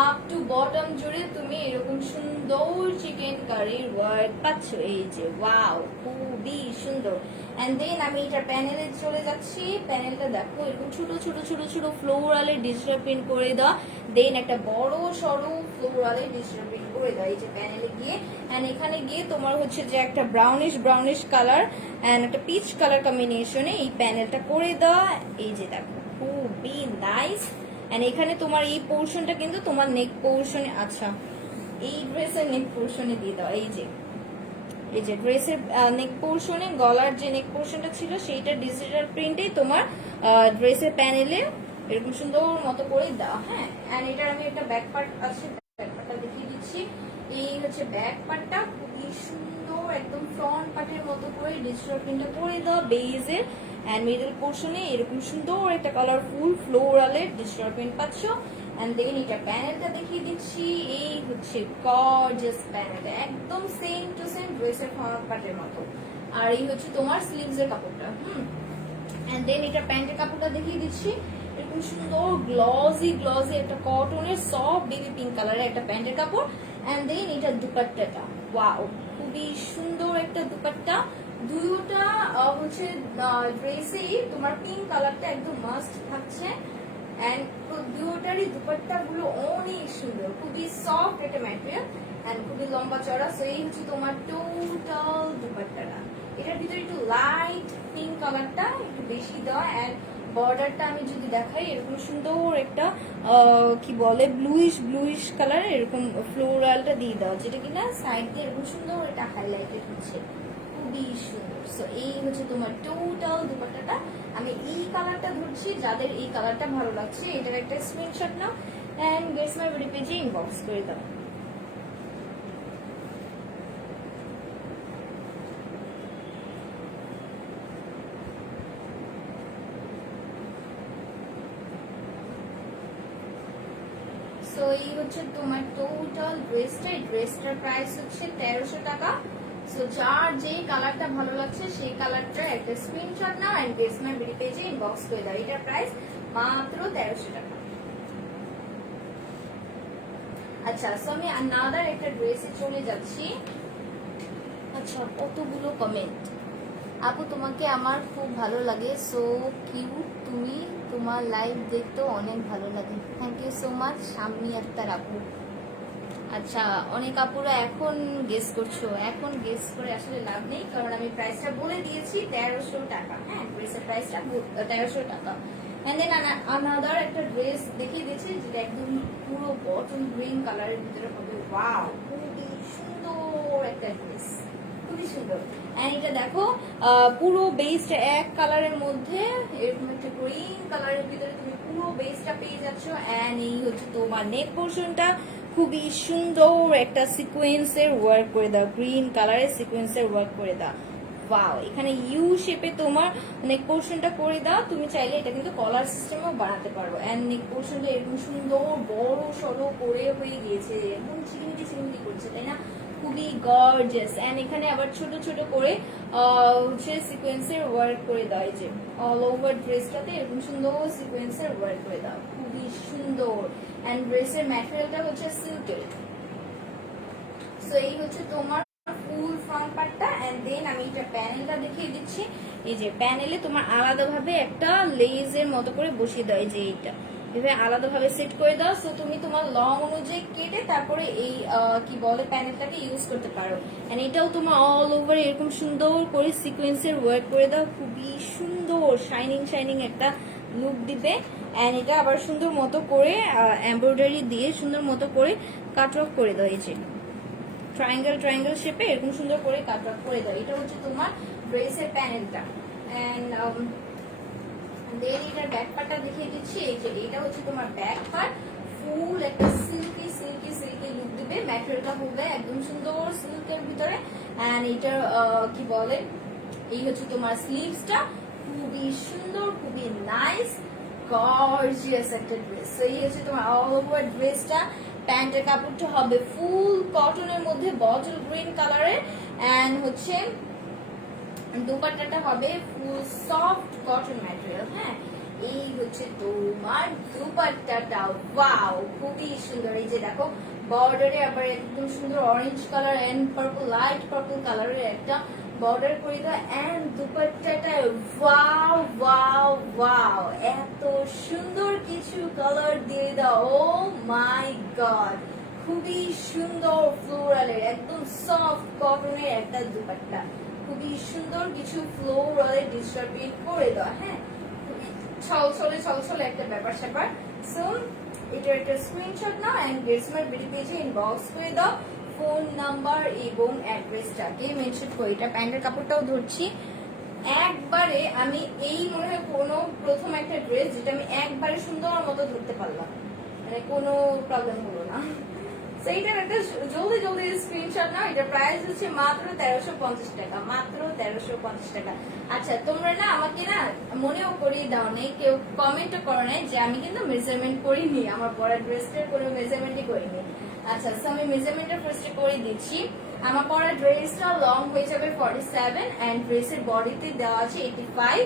আপ টু বটম জুড়ে তুমি এরকম সুন্দর চিকেন কারির ওয়ার্ক পাচ্ছ। এই যে ওয়াও, খুবই সুন্দর। এন্ড দেন আমি এটা প্যানেলে চলে যাচ্ছি। প্যানেলটা দেখো এরকম ছোট ছোট ছোট ছোট ফ্লোরালের ডিজিটাল প্রিন্ট করে দেওয়া, দেন একটা বড় সরু ফ্লোরালের ডিজিটাল প্রিন্ট করে দেওয়া এই যে প্যানেলে গিয়ে। এন্ড এখানে গিয়ে তোমার হচ্ছে যে একটা ব্রাউনিশ কালার এন্ড একটা পিচ কালার কম্বিনেশনে এই প্যানেলটা করে দেওয়া। এই যে দেখো, খুবই নাইস। এন্ড এখানে তোমার এই পোর্শনটা কিন্তু তোমার নেক পোর্শনে, আচ্ছা এই ড্রেসের নেক পোর্শনে দিয়ে দেওয়া। এই যে ড্রেসের নেক পোর্শনে গলার যে নেক পোর্শনটা ছিল সেইটা ডিজিটাল প্রিন্টেই তোমার ড্রেসের প্যানেলে এরকম সুন্দর মতো করে দেওয়া। হ্যাঁ, এন্ড এটার আমি একটা ব্যাক পার্ট আছে, ব্যাক পার্টটা দেখিয়ে দিচ্ছি। এই হচ্ছে ব্যাক পার্টটা, খুবই সুন্দর একদম ফ্রন্ট পার্টের মতো করে ডিজিটাল প্রিন্টটা করে দেওয়া বেজের। এন্ড মিডল পোর্শনে এরকম সুন্দর একটা কালারফুল ফ্লোরালের ডিজিটাল প্রিন্ট পাচ্ছ। এন্ড দেন এটা প্যানেলটা দেখিয়ে দিচ্ছি। এই হচ্ছে গর্জিয়াস প্যানেলটা, একদম সেম টু সেম ড্রেসের ফ্রন্ট পার্টের মতো। আর এই হচ্ছে তোমার স্লিভস এর কাপড়টা। এন্ড দেন এটা প্যান্টের কাপড়টা দেখিয়ে দিচ্ছি। এরকম সুন্দর গ্লসি একটা কটনের সফট বেবি পিঙ্ক কালারের একটা প্যান্টের কাপড়। এন্ড দেন এটা দুপাট্টাটা, ওয়াও, খুবই সুন্দর একটা দুপাট্টা। দুটোটা হচ্ছে ড্রেসেই তোমার পিঙ্ক কালারটা একদম মাস্ট থাকছে। এন্ড দুটারই দুপাট্টা গুলো অনেক সুন্দর, খুবই সফট একটা ম্যাটেরিয়াল এন্ড খুবই লম্বা চড়া। সো এই হচ্ছে তোমার টোটাল দুপাট্টাটা। এটার ভিতরে একটু লাইট পিঙ্ক কালারটা একটু বেশি দেওয়া। এন্ড বর্ডারটা আমি যদি দেখাই এরকম সুন্দর একটা কি বলে ব্লুইশ কালার এরকম ফ্লোরালটা দিয়ে দেওয়া, যেটা কিনা সাইড দিয়ে এরকম সুন্দর এটা হাইলাইটেড হচ্ছে, খুবই সুন্দর। সো এই হচ্ছে তোমার টোটাল দুপাট্টাটা। আমি এই কালারটা ধরছি, যাদের এই কালারটা ভালো লাগছে এটার একটা স্ক্রিনশট নাও এন্ড গেটস মাই বিডি পেজে ইনবক্স করে দাও। সো এই হচ্ছে তোমার টোটাল ড্রেসটা। এই ড্রেসটার প্রাইস হচ্ছে 1300 টাকা। সো যার যে কালারটা ভালো লাগছে সেই কালারটা একটা স্ক্রিনশট নাও এন্ড গেটস মাই বিডি পেজে ইনবক্স করে দাও। এটার প্রাইস মাত্র 1300 টাকা। আচ্ছা, সো আমি আনাদার একটা ড্রেসে চলে যাচ্ছি। আচ্ছা, কতগুলো কমেন্ট। আপু তোমাকে আমার খুব ভালো লাগে, সো কিউট তুমি, তোমার লাইভ দেখতেও অনেক ভালো লাগে। Thank you so much Shammi Akter আপু। আচ্ছা, অনেক আপুরা এখন গেস করছো, এখন গেস করে আসলে লাভ নেই, কারণ আমি প্রাইসটা বলে দিয়েছি 1300 টাকা। হ্যাঁ, ড্রেসের প্রাইসটা 1300 টাকা। এন্ড দেন আনাদার একটা ড্রেস দেখিয়ে দিচ্ছি যেটা একদম পুরো বটল গ্রিন কালারের ভিতরে হবে। ওয়াও, খুবই সুন্দর একটা ড্রেস, খুবই সুন্দর। এন্ড এটা দেখো পুরো বেসটা এক কালারের মধ্যে এরকম একটা গ্রিন কালারের ভিতরে তুমি পুরো বেসটা পেয়ে যাচ্ছ। এন্ড এই হচ্ছে তোমার নেক পোর্শনটা, খুবই সুন্দর একটা সিকোয়েন্সের ওয়ার্ক করে দাও, গ্রিন কালারের সিকোয়েন্সের ওয়ার্ক করে দাও। ওয়াও, এখানে ইউ শেপে তোমার নেক পোর্শনটা করে দাও। তুমি চাইলে এটা কিন্তু কলার সিস্টেমও বানাতে পারো। এন্ড নেক পোর্শনটা এরকম সুন্দর বড় সড়ো করে হয়ে গিয়েছে, এরকম চিকমিকি চিকমিকি করছে, তাই না? খুবই গর্জিয়াস। এন্ড এখানে আবার ছোট ছোট করে হচ্ছে সিকোয়েন্সের ওয়ার্ক করে দাও। এই যে অল ওভার ড্রেসটাতে এরকম সুন্দর সিকোয়েন্সের ওয়ার্ক করে দাও, খুবই সুন্দর। এন্ড ড্রেসের ম্যাটেরিয়ালটা হচ্ছে সিল্কের। সো এই হচ্ছে তোমার ফুল ফ্রন্ট পার্টটা। এন্ড দেন আমি এটা প্যানেলটা দেখিয়ে দিচ্ছি। এই যে প্যানেলে তোমার আলাদাভাবে একটা লেজের মতো করে বসিয়ে দাও, এই যে এইটা এভাবে আলাদাভাবে সেট করে দাও। সো তুমি তোমার লং অনুযায়ী কেটে তারপরে এই কি বলে প্যানেলটাকে ইউজ করতে পারো। এন্ড এটাও তোমার অল ওভার এরকম সুন্দর করে সিকোয়েন্সের ওয়ার্ক করে দাও, খুবই সুন্দর শাইনিং শাইনিং একটা লুক দিবে। এন্ড এটা আবার সুন্দর মতো করে এমব্রয়ডারি দিয়ে সুন্দর মতো করে কাট অফ করে দাও, এই যে ট্রায়াঙ্গেল ট্রায়াঙ্গেল শেপে এরকম সুন্দর করে কাট অফ করে দাও। এটা হচ্ছে তোমার ড্রেসের প্যানেলটা। এন্ড দেন এটার ব্যাক পার্টটা দেখিয়ে দিচ্ছি। এই যে এটা হচ্ছে তোমার ব্যাক পার্ট, ফুল একটা সিল্কি সিল্কি সিল্কি লুক দিবে। ম্যাটেরিয়ালটা হবে একদম সুন্দর সিল্কের ভিতরে। এন্ড এটার কি বলে এই হচ্ছে তোমার স্লিভসটা, খুবই সুন্দর, খুবই নাইস গর্জিয়াস একটা ড্রেস। এই হচ্ছে তোমার অল ওভার ড্রেসটা। প্যান্টের কাপড়টা হবে ফুল কটনের মধ্যে বটল গ্রিন কালারের। এন্ড হচ্ছে দুপাট্টাটা হবে ফুল সফট কটন ম্যাটেরিয়াল। হ্যাঁ, এই হচ্ছে তোমার দুপাট্টাটা। ওয়াও, খুবই সুন্দর। এই যে দেখো বর্ডারে আবার একদম সুন্দর orange colour and purple, light purple কালারের একটা বর্ডার করে দাও। এন্ড দুপাট্টাটা ওয়াও ওয়াও ওয়াও, এত সুন্দর কিছু কালার দিয়ে দাও। ও মাই গড, খুবই সুন্দর ফ্লোরালের একদম সফট কটনের একটা দুপাট্টা, খুবই সুন্দর কিছু ফ্লোরালের ডিস্টার্বিং করে দাও। হ্যাঁ, খুবই ছলছলে ছলছলে একটা ব্যাপার স্যাপার। সো এটা একটা স্ক্রিনশট নাও এন্ড গেটসমার্ট বিডি পেজে ইনবক্স করে দাও ফোন নাম্বার এবং অ্যাড্রেসটাকে মেনশন করে। এটা প্যান্টের কাপড়টাও ধরছি একবারে। আমি এই মনে হয় কোনো প্রথম একটা ড্রেস যেটা আমি একবারে সুন্দর মতো ধরতে পারলাম, মানে কোনো প্রবলেম হলো না। সেইটার একটা জলদি জলদি স্ক্রিনশট নাও। এটা প্রাইস হচ্ছে মাত্র 1350 টাকা, মাত্র 1350 টাকা। আচ্ছা, তোমরা না আমাকে না মনেও করিয়ে দাও নাই, কেউ কমেন্টও করো নাই যে আমি কিন্তু মেজারমেন্ট করিনি, আমার পরা ড্রেসটার কোনো মেজারমেন্টই করিনি। আচ্ছা, আমি মেজারমেন্টটা ফার্স্টে করে দিচ্ছি। আমার পরা ড্রেসটা লং হয়ে যাবে 47 এন্ড ড্রেসের বডিতে দেওয়া আছে 85।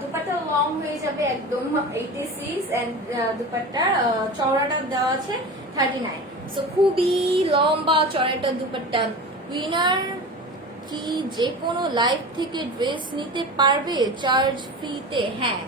দুপাট্টা লং হয়ে যাবে একদম 86 এন্ড দুপাট্টার চওড়াটা দেওয়া আছে 39। সো খুবই লম্বা চড়াটা দুপাট্টা। উইনার কি যে কোনো লাইভ থেকে ড্রেস নিতে পারবে চার্জ ফ্রিতে? হ্যাঁ,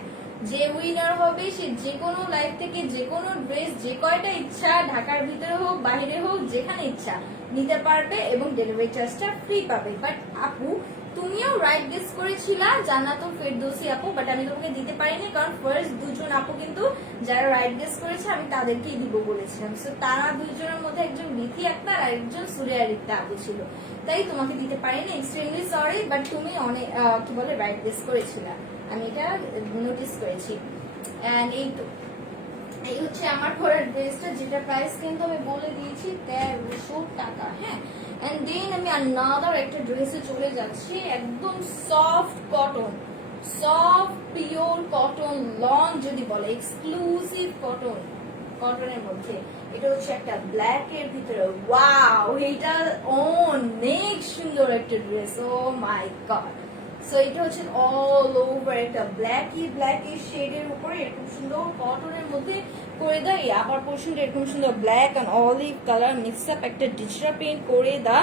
যে উইনার হবে সে যে কোনো লাইভ থেকে যে কোনো ড্রেস যে কয়টা ইচ্ছা ঢাকার ভিতরে হোক বাইরে হোক যেখানে ইচ্ছা নিতে পারবে এবং ডেলিভারি চার্জটা ফ্রি পাবে। বাট আপু, তুমিও রাইট গেস করেছিলা জান্নাতুল ফেরদৌসী আপু, বাট আমি তোমাকে দিতে পারিনি কারণ ফার্স্ট দুজন আপু কিন্তু যারা রাইট গেস করেছে আমি তাদেরকেই দিব বলেছিলাম। সো তারা দুজনের মধ্যে একজন বিথি আক্তার আর একজন সুরিয়া রিক্তা আপু ছিল, তাই তোমাকে দিতে পারিনি। এক্সট্রিমলি সরি, বাট তুমি অনেক কি বলে রাইট গেস করেছিলা, আমি এটা নোটিস করেছি। এন্ড এই তো এই হচ্ছে আমার পরা ড্রেসটা, যেটা প্রাইস কিন্তু আমি বলে দিয়েছি 1300 টাকা। হ্যাঁ, এন্ড দেন আমি আনাদার একটা ড্রেসে চলে যাচ্ছি, একদম soft cotton, soft pure cotton, long যদি বলে এক্সক্লুসিভ কটন, কটনের মধ্যে। এটা হচ্ছে একটা ব্ল্যাক এর ভিতরে। ওয়াও, এটা অনেক সুন্দর একটা dress. O my god. So এটা হচ্ছে অল ওভার একটা ব্ল্যাকি শেডের উপরে এরকম সুন্দর কটনের মধ্যে করে দেয়। আবার পোর্শনটা এরকম সুন্দর black and olive colour mix up একটা ডিজিটাল পেইন্ট করে দা,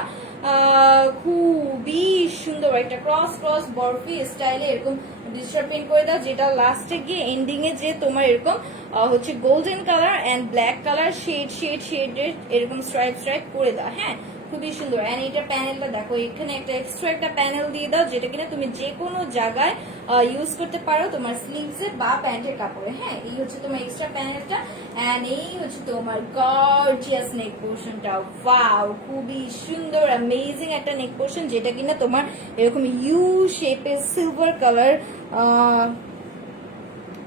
খুবই সুন্দর একটা ক্রস ক্রস বরফি স্টাইলে এরকম ডিজিটাল পেইন্ট করে দাও, যেটা লাস্টে গিয়ে এন্ডিং এ যে তোমার এরকম হচ্ছে golden colour and black colour shade এরকম স্ট্রাইপ করে দাও। হ্যাঁ, খুবই সুন্দর। এন্ড এটা প্যানেলটা দেখো, এখানে একটা এক্সট্রা একটা প্যানেল দিয়ে দাও, যেটা কিনা তুমি যে কোনো জায়গায় ইউজ করতে পারো তোমার স্লিভসে বা প্যান্টের কাপড়ে। হ্যাঁ, এই হচ্ছে তোমার এক্সট্রা প্যানেলটা। এন্ড এই হচ্ছে তোমার গর্জিয়াস নেক পোর্শনটা। ওয়াও, খুবই সুন্দর অ্যামেজিং একটা নেক পোর্শন, যেটা কিনা তোমার এরকম ইউ শেপের সিলভার কালার,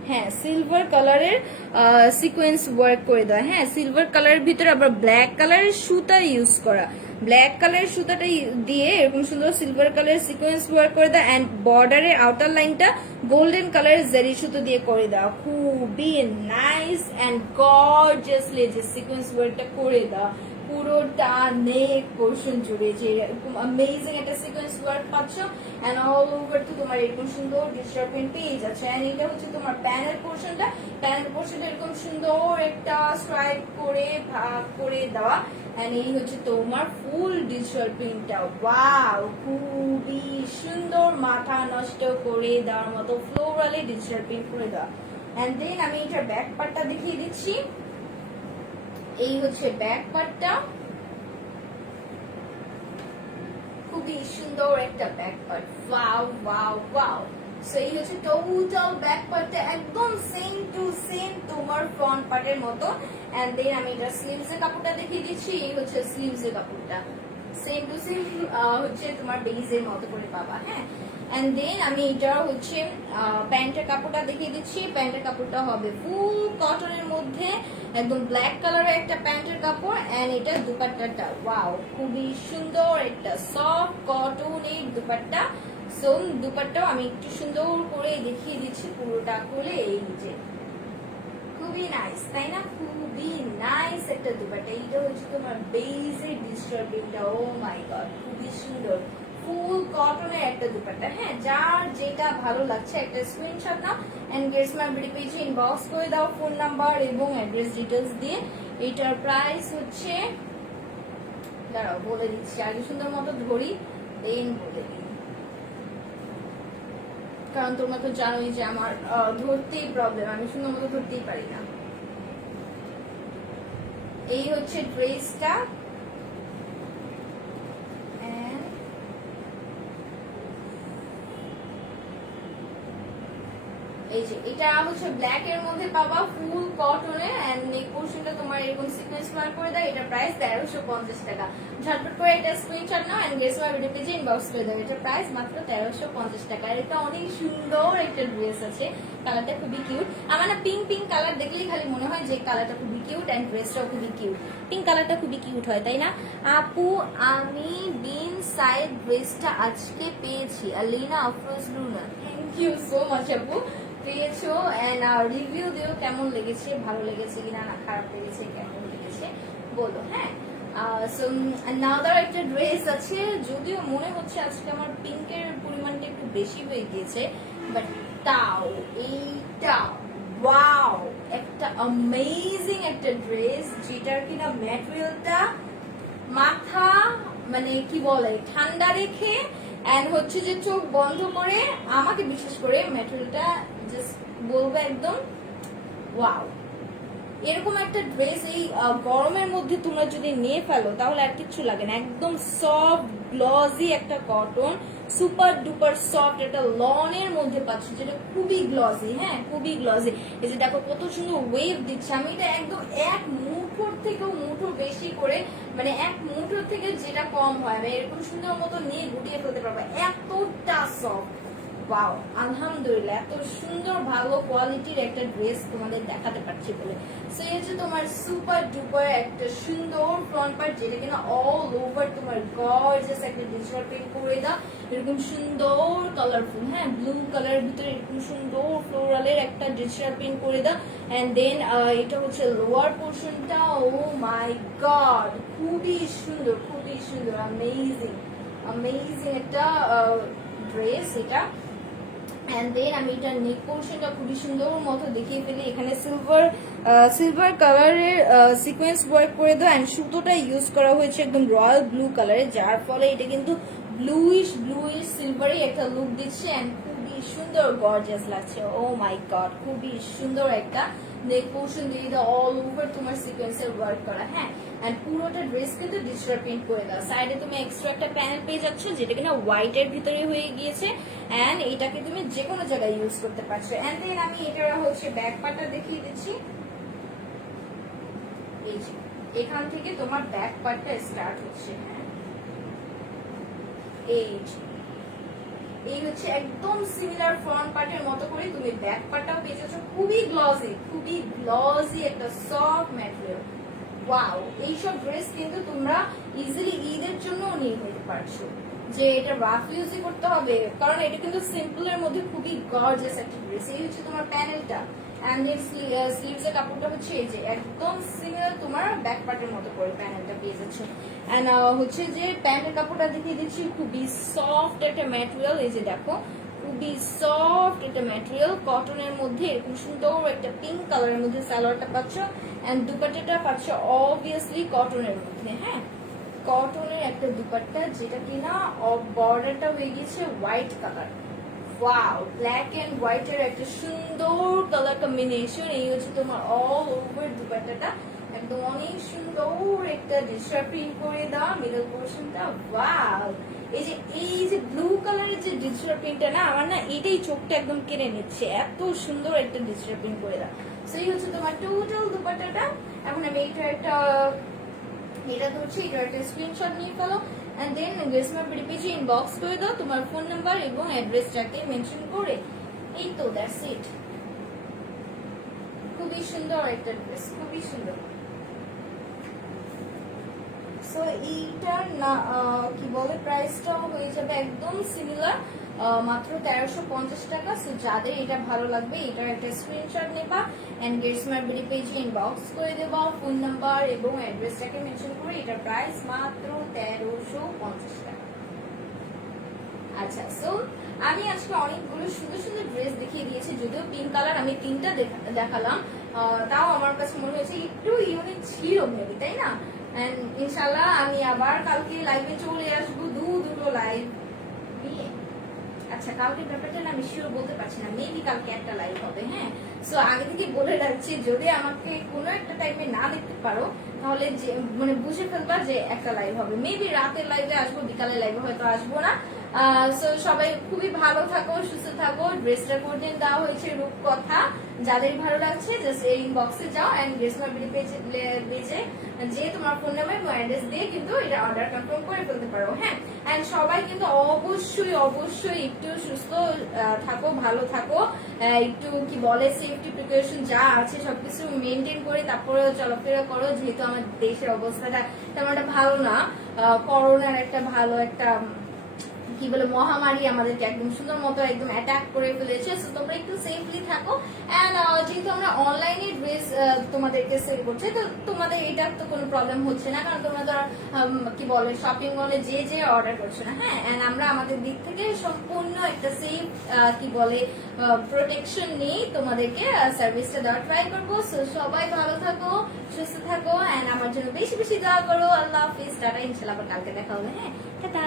হ্যাঁ সিলভার কালারের সিকোয়েন্স ওয়ার্ক করে দেওয়া। হ্যাঁ, সিলভার কালারের ভিতরে আবার ব্ল্যাক কালারের সুতা ইউজ করা, ব্ল্যাক কালারের সুতাটা দিয়ে এরকম সুন্দর সিলভার কালারের সিকোয়েন্স ওয়ার্ক করে দেওয়া। অ্যান্ড বর্ডারের আউটার লাইনটা গোল্ডেন কালারের জারি সুতো দিয়ে করে দেওয়া। খুবই নাইস অ্যান্ড গর্জিয়াসলি যে সিকোয়েন্স ওয়ার্কটা করে দেওয়া পুরোটা নেক পোর্শন জুড়ে, যে এরকম অ্যামেজিং একটা সিকোয়েন্স ওয়ার্ক পাচ্ছ। এন্ড অল ওভার তো তোমার এরকম সুন্দর ডিজিটাল প্রিন্ট পেয়ে যাচ্ছে। এন্ড এটা হচ্ছে তোমার প্যানেল পোর্শনটা, প্যানেল পোর্শনটা এরকম সুন্দর একটা স্ট্রাইপ করে ভাগ করে দেওয়া। এন্ড এই হচ্ছে তোমার ফুল ডিজিটাল প্রিন্টটা। ওয়াও, খুবই সুন্দর, মাথা নষ্ট করে দেওয়ার মতো ফ্লোরালি ডিজিটাল প্রিন্ট করে দেওয়া। এন্ড দেন আমি এটার ব্যাক পার্টটা দেখিয়ে দিচ্ছি। এই হচ্ছে ব্যাক পার্টটা, খুবই সুন্দর একটা back part. Wow wow wow. So এই হচ্ছে টোটাল ব্যাক পার্টটা, একদম সেম টু সেম তোমার ফ্রন্ট পার্টের মতো। এন্ড দেন আমি এটা স্লিভস এর কাপড়টা দেখিয়ে দিচ্ছি। এই হচ্ছে স্লিভস এর কাপড়টা, সেম টু সেম হচ্ছে তোমার বেজের মতো করে পাবা। হ্যাঁ, এন্ড দেন আমি এটা হচ্ছে প্যান্টের কাপড়টা দেখিয়ে দিচ্ছি। প্যান্টের কাপড়টা হবে ফুল কটনের মধ্যে, একদম ব্ল্যাক কালারের একটা প্যান্টের কাপড়। এন্ড এটা দুপাট্টাটা, ওয়াও, খুবই সুন্দর একটা সফট কটনের দুপাট্টা। সো দুপাট্টাও আমি একটু সুন্দর করে দেখিয়ে দিচ্ছি পুরোটা খুলে। এই যে খুবই নাইস, তাই না? খুবই নাইস একটা দুপাট্টা। এইটা হচ্ছে তোমার বেজের ডিজিটাল প্রিন্টটা। ও মাই গড, খুবই সুন্দর ফুল কটনের একটা দুপাট্টা। হ্যাঁ, যার যেটা ভালো লাগছে একটা স্ক্রিনশট নাও এন্ড গেটস মাই বিডি পেজে ইনবক্স করে দাও ফোন নাম্বার এবং অ্যাড্রেস ডিটেলস দিয়ে। এটার প্রাইস হচ্ছে, দাঁড়াও বলে দিচ্ছি, আগে সুন্দর মতো ধরি দেন বলে দিই, কারণ তোমরা তো জানোই যে আমার ধরতেই প্রবলেম, আমি সুন্দর মতো ধরতেই পারি না। এই হচ্ছে ড্রেসটা। এই যে এটা হচ্ছে ব্ল্যাক এর মধ্যে পাবা, ফুল কটনে। এন্ড নেক পোর্শনটা তোমার এরকম সিকোয়েন্স ওয়ার্ক করে দেয়। এটা প্রাইস 1350 টাকা। ঝটপট করে এটা স্ক্রিনশট নাও এন্ড গেস মাই ভিডিও পেজে ইনবক্স করে দাও। এটা প্রাইস মাত্র 1350 টাকা। আর এটা অনেক সুন্দর একটা ড্রেস আছে, কালারটা খুবই কিউট। আমার না পিঙ্ক পিঙ্ক কালার দেখলেই খালি মনে হয় যে কালারটা খুবই কিউট এন্ড ড্রেসটাও খুবই কিউট। পিঙ্ক কালারটা খুবই কিউট হয়, তাই না? আপু, আমি বিন সাইড ড্রেসটা আজকে পেয়েছি, Alina Afroz Luna. Thank you so much আপু, পেয়েছো। এন্ড রিভিউ দিও কেমন লেগেছে, ভালো লেগেছে কিনা, না খারাপ লেগেছে, কেমন লেগেছে বলো। হ্যাঁ, সো নাদার একটা ড্রেস আছে, যদিও মনে হচ্ছে আজকে আমার পিঙ্কের পরিমাণটা একটু বেশি হয়ে গিয়েছে, বাট তাও এইটা ওয়াও, একটা অ্যামেজিং একটা ড্রেস, যেটার কিনা ম্যাটেরিয়ালটা মাথা মানে কি বলে ঠান্ডা রেখে এন্ড হচ্ছে যে চোখ বন্ধ করে, আমাকে বিশেষ করে ম্যাটেরিয়ালটা জাস্ট বলবো একদম ওয়াও। এরকম একটা ড্রেস এই গরমের মধ্যে তোমরা যদি নিয়ে ফেলো তাহলে আর কিচ্ছু লাগে না। একদম সফট গ্লজি একটা কটন, সুপার ডুপার সফট একটা লনের মধ্যে পাচ্ছি, যেটা খুবই গ্লজি। হ্যাঁ, খুবই গ্লজি। এই যে দেখো কত সুন্দর ওয়েভ দিচ্ছে। আমি এটা একদম এক মুঠোর থেকেও মুঠো বেশি করে, মানে এক মুঠোর থেকে যেটা কম হয়, আমি এরকম সুন্দর মতো নিয়ে গুটিয়ে ফেলতে পারবো, এতটা সফট। ওয়াও, আলহামদুলিল্লাহ, এত সুন্দর ভালো কোয়ালিটির একটা ড্রেস তোমাদের দেখাতে পারছি বলে। সো এই হচ্ছে তোমার সুপার ডুপার একটা সুন্দর ফ্রন্ট পার্ট, যেটা কিনা অল ওভার তোমার গর্জিয়াস একটা ডিজিটাল প্রিন্ট করে দাও, এরকম সুন্দর কালারফুল। হ্যাঁ, ব্লু কালারের ভিতরে এরকম সুন্দর ফ্লোরালের একটা ডিজিটাল প্রিন্ট করে দাও। এন্ড দেন এটা হচ্ছে লোয়ার পোর্শনটা। ও মাই গড, খুবই সুন্দর, খুবই সুন্দর, অ্যামেজিং অ্যামেজিং একটা ড্রেস এটা। এন্ড দেন আমি এটা নেক পোর্শনটা খুবই সুন্দর মতো দেখিয়ে ফেলি। এখানে সিলভার কালারের সিকোয়েন্স ওয়ার্ক করে দাও এন্ড সুতোটা ইউজ করা হয়েছে একদম রয়্যাল ব্লু কালারের, যার ফলে এটা কিন্তু ব্লুইশ সিলভারি একটা লুক দিচ্ছে এন্ড খুবই সুন্দর গর্জিয়াস লাগছে। ও মাই গড, খুবই সুন্দর একটা নেক পোর্শন দিয়ে দাও, অল ওভার তোমার সিকোয়েন্সের ওয়ার্ক করা। হ্যাঁ, এন্ড পুরোটা ড্রেস কিন্তু ডিজিটাল প্রিন্ট করে দাও। সাইডে তুমি এক্সট্রা একটা প্যানেল পেয়ে যাচ্ছ যেটা কিনা হোয়াইট এর ভিতরে হয়ে গিয়েছে, এন্ড এটাকে তুমি যে কোনো জায়গায় ইউজ করতে পারছো। এন্ড দেন আমি এটা হচ্ছে ব্যাক পার্টটা দেখিয়ে দিচ্ছি। এই যে এখান থেকে তোমার ব্যাক পার্টটা স্টার্ট হচ্ছে। হ্যাঁ, এই হচ্ছে একদম সিমিলার ফ্রন্ট পার্টের মতো করে তুমি ব্যাক পার্টটাও পেয়ে যাচ্ছ। খুবই গ্লসি একটা সফট ম্যাটেরিয়াল। ওয়াও, এইসব ড্রেস কিন্তু তোমরা ইজিলি ঈদের জন্য নিয়ে নিতে পারছো, যে এটা রাফ ইউজই করতে হবে, কারণ এটা কিন্তু সিম্পল এর মধ্যে খুবই গর্জিয়াস একটা ড্রেস। এই হচ্ছে তোমার প্যানেলটা, এন্ড এর স্লিভস এর কাপড়টা হচ্ছে এই যে একদম সিমিলার তোমার ব্যাক পার্টের মতো করে প্যানেলটা পেয়ে যাচ্ছ। এন্ড হচ্ছে যে প্যান্টের কাপড়টা দেখিয়ে দিচ্ছি, খুবই সফট একটা ম্যাটেরিয়াল। এই যে দেখো, খুবই সফট একটা ম্যাটেরিয়াল, কটনের মধ্যে এরকম সুন্দর একটা পিঙ্ক কালারের মধ্যে সালোয়ারটা পাচ্ছ, এন্ড দুপাট্টাটা পাচ্ছ অবভিয়াসলি কটনের মধ্যে। হ্যাঁ, কটনের একটা দুপাট্টা যেটা কিনা বর্ডারটা হয়ে গিয়েছে white colour. Wow, black and white এর একটা সুন্দর কালার কম্বিনেশন। এই হচ্ছে তোমার অল ওভার দুপাট্টাটা, একদম অনেক সুন্দর একটা ডিজিটাল প্রিন্ট করে দাও মিডল পোর্শনটা। ওয়াও, এই যে ব্লু কালারের যে ডিজিটাল প্রিন্টটা না, আমার না এটাই চোখটা একদম কেড়ে নিচ্ছে, এত সুন্দর একটা ডিজিটাল প্রিন্ট করে দাও। সো এই হচ্ছে তোমার টোটাল দুপাট্টাটা। এখন আমি এটা হচ্ছে এটা একটা স্ক্রিনশট নিয়ে ফেলো, এন্ড দেন গ্রেসমার বিডি পেজে ইনবক্স করে দাও তোমার ফোন নাম্বার এবং অ্যাড্রেসটাকে মেনশন করে। এই তো দ্যাটস ইট। খুবই সুন্দর একটা ড্রেস, খুবই সুন্দর। সো এইটার না কি বলে প্রাইসটাও হয়ে যাবে একদম সিমিলার, মাত্র 1350 টাকা। সো যাদের এটা ভালো লাগবে এটার একটা স্ক্রিনশট নেবা, এন্ড গেটসমার্ট বিডি পেজে ইনবক্স করে দেবা ফোন নাম্বার এবং অ্যাড্রেসটাকে মেনশন করে। এটার প্রাইস মাত্র 1350 টাকা। আচ্ছা, সো আমি আজকে অনেকগুলো সুন্দর সুন্দর ড্রেস দেখিয়ে দিয়েছি, যদিও পিঙ্ক কালার আমি তিনটা দেখালাম, তাও আমার কাছে মনে হয়েছে একটু ইউনিক ছিল মেবি, তাই না? এন্ড ইনশাল্লাহ আমি আবার কালকে লাইভে চলে আসবো দুটো লাইভ নিয়ে। আচ্ছা, কালকে ব্যাপারটা না আমি শিওর বলতে পারছি না, মেবি কালকে একটা লাইভ হবে। হ্যাঁ, সো আগে থেকে বলে রাখছি, যদি আমাকে কোনো একটা টাইমে না দেখতে পারো তাহলে যে মানে বুঝে ফেলবা যে একটা লাইভ হবে। মেবি রাতের লাইভে আসবো, বিকালের লাইভে হয়তো আসবো না। সো সবাই খুবই ভালো থাকো, সুস্থ থাকো। ড্রেসটা কোডিং দেওয়া হয়েছে রূপকথা, যাদের ভালো লাগছে জাস্ট এই ইনবক্সে যাও, এন্ড ড্রেসমার বিডি পেজে যে তোমার ফোন নাম্বার এবং অ্যাড্রেস দিয়ে কিন্তু এটা অর্ডার কনফার্ম করে ফেলতে পারো। হ্যাঁ, এন্ড সবাই কিন্তু অবশ্যই একটু সুস্থ থাকো, ভালো থাকো, একটু কি বলে সেফটি প্রিকশন যা আছে সবকিছু মেনটেন করে তারপরে চলাফেরা করো, যেহেতু আমাদের দেশের অবস্থাটা তেমন একটা ভালো না। করোনার একটা ভালো একটা কি বলে মহামারী আমাদেরকে একদম সুন্দর মতো একদম অ্যাটাক করে ফেলেছে। সো তোমরা একটু সেফলি থাকো, এন্ড যেহেতু আমরা অনলাইনে ড্রেস তোমাদেরকে সেল করছি, তো তোমাদের এটা তো কোনো প্রবলেম হচ্ছে না, কারণ তোমরা তো কি বলে শপিং মলে যে অর্ডার করছো না। হ্যাঁ, এন্ড আমরা আমাদের দিক থেকে সম্পূর্ণ একটা সেফ কি বলে প্রোটেকশন নিয়ে তোমাদেরকে সার্ভিসটা দেওয়ার ট্রাই করবো। সো সবাই ভালো থাকো, সুস্থ থাকো, এন্ড আমার জন্য বেশি বেশি দোয়া করো। আল্লাহ হাফিজ, টাটা, ইনশাল্লাহ আবার কালকে দেখা হবে। হ্যাঁ, টাটা।